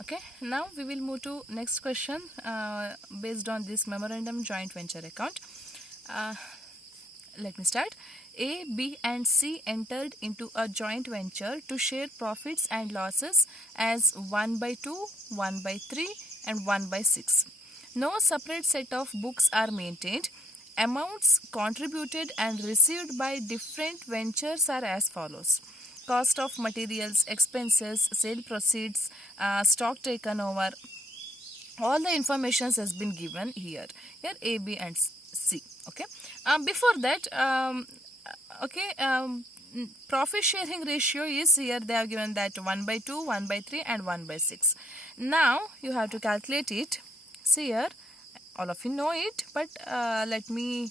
Okay, now we will move to next question based on this memorandum joint venture account. Let me start. A, B and C entered into a joint venture to share profits and losses as 1/2, 1/3 and 1/6. No separate set of books are maintained. Amounts contributed and received by different ventures are as follows. Cost of materials, expenses, sale proceeds, stock taken over. All the information has been given here. Here A, B and C. Okay. Before that, profit sharing ratio is here. They have given that 1/2, 1/3 and 1/6. Now you have to calculate it. See here, all of you know it, but let me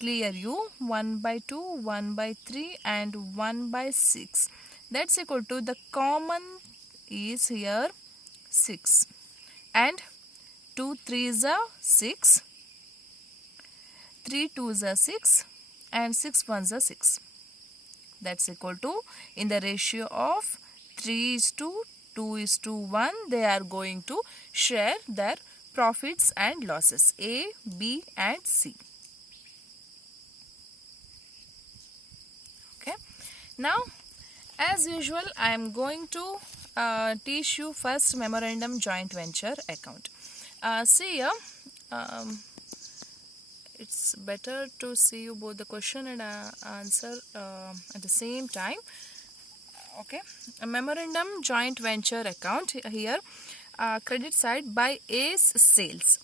clear you. 1/2, 1/3 and 1/6. That's equal to the common is here 6 and 2 3s are 6, 3 2s are 6 and 6 1s are 6. That's equal to, in the ratio of 3:2:1, they are going to share their profits and losses, A, B and C. Okay. Now, as usual, I am going to teach you first memorandum joint venture account. See here, it's better to see you both the question and answer at the same time. Okay, a memorandum joint venture account here, credit side by A's sales.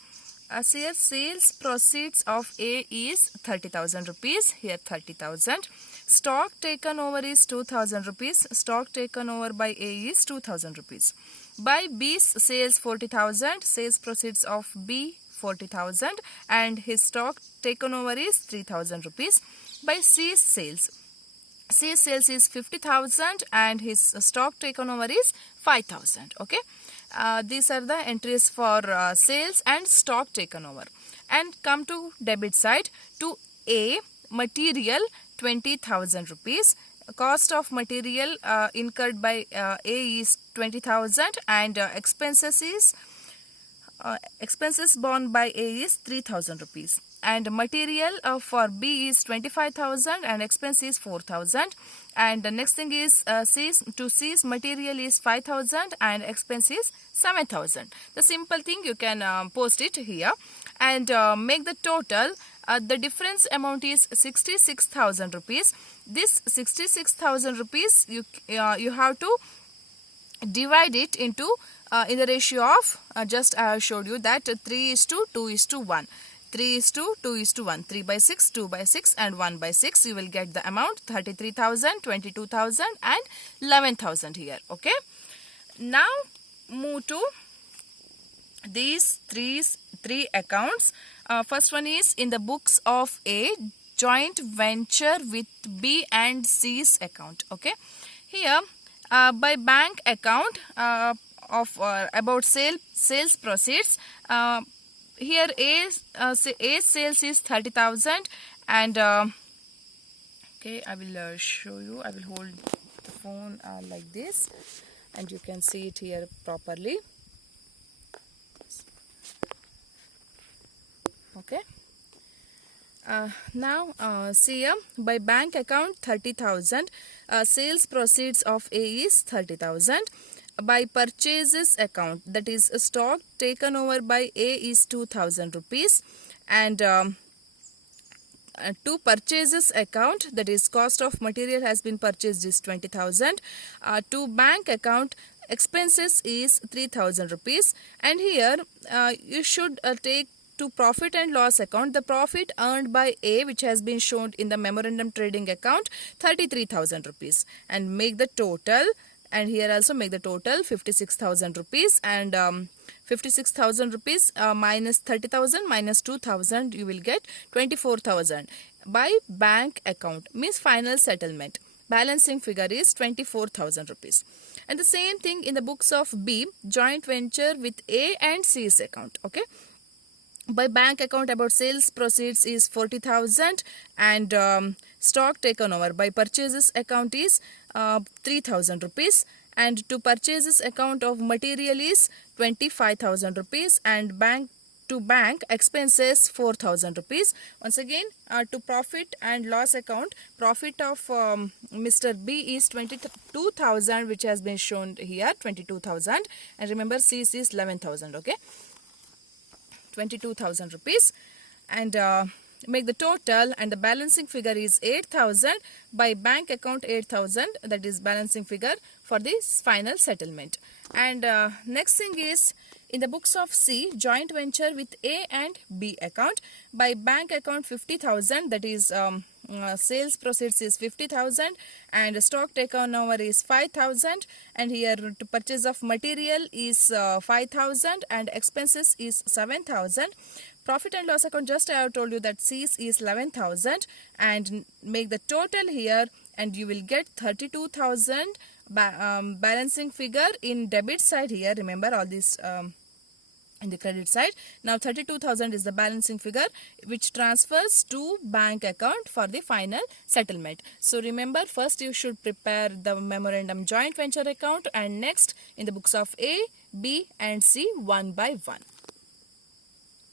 Here sales proceeds of A is 30,000 rupees, here 30,000. Stock taken over is 2,000 rupees. Stock taken over by A is 2,000 rupees. By B's sales 40,000. Sales proceeds of B 40,000 and his stock taken over is 3,000 rupees. By C's sales. C's sales is 50,000 and his stock taken over is 5,000. Okay. These are the entries for sales and stock taken over. And come to debit side. To A, material 20,000 rupees. Cost of material incurred by A is 20,000 and expenses borne by A is 3,000 rupees. And material for B is 25,000 and expense is 4,000. And the next thing is C's material is 5,000 and expense is 7,000. The simple thing, you can post it here and make the total. The difference amount is 66,000 rupees. This 66,000 rupees you have to divide it into in the ratio of just I have showed you that 3:2:1. 3:2:1. 3/6, 2/6 and 1/6. You will get the amount 33,000, 22,000 and 11,000 here. Okay. Now move to these three accounts. First one is in the books of A, joint venture with B and C's account. Okay. Here by bank account of about sales proceeds. Here A's sales is 30,000 and okay, I will show you. I will hold the phone like this and you can see it here properly. Okay. Now see here, by bank account 30,000. Sales proceeds of A is 30,000. By purchases account, that is stock taken over by A is 2,000 rupees. And to purchases account, that is cost of material has been purchased is 20,000. To bank account, expenses is 3,000 rupees. And here you should take to profit and loss account, the profit earned by A, which has been shown in the memorandum trading account, 33,000 rupees. And make the total, and here also make the total 56,000 rupees. And 56,000 rupees minus 30,000 minus 2,000, you will get 24,000. By bank account means final settlement. Balancing figure is 24,000 rupees. And the same thing in the books of B, joint venture with A and C's account. Okay. By bank account, about sales proceeds is 40,000 and stock taken over. By purchases account is 3,000 rupees and to purchases account of material is 25,000 rupees, and bank to bank expenses 4,000 rupees. Once again, to profit and loss account, profit of Mr. B is 22,000, which has been shown here, 22,000, and remember C's is 11,000. Okay, 22,000 rupees, and make the total, and the balancing figure is 8,000 by bank account 8,000, that is balancing figure for this final settlement. And next thing is, in the books of C, joint venture with A and B account, by bank account 50,000, that is sales proceeds is 50,000, and stock takeover is 5,000, and here to purchase of material is 5,000, and expenses is 7,000. Profit and loss account, just I have told you that C's is 11,000, and make the total here, and you will get 32,000 balancing figure in debit side here. Remember all this in the credit side. Now 32,000 is the balancing figure which transfers to bank account for the final settlement. So remember, first you should prepare the memorandum joint venture account, and next in the books of A, B and C one by one.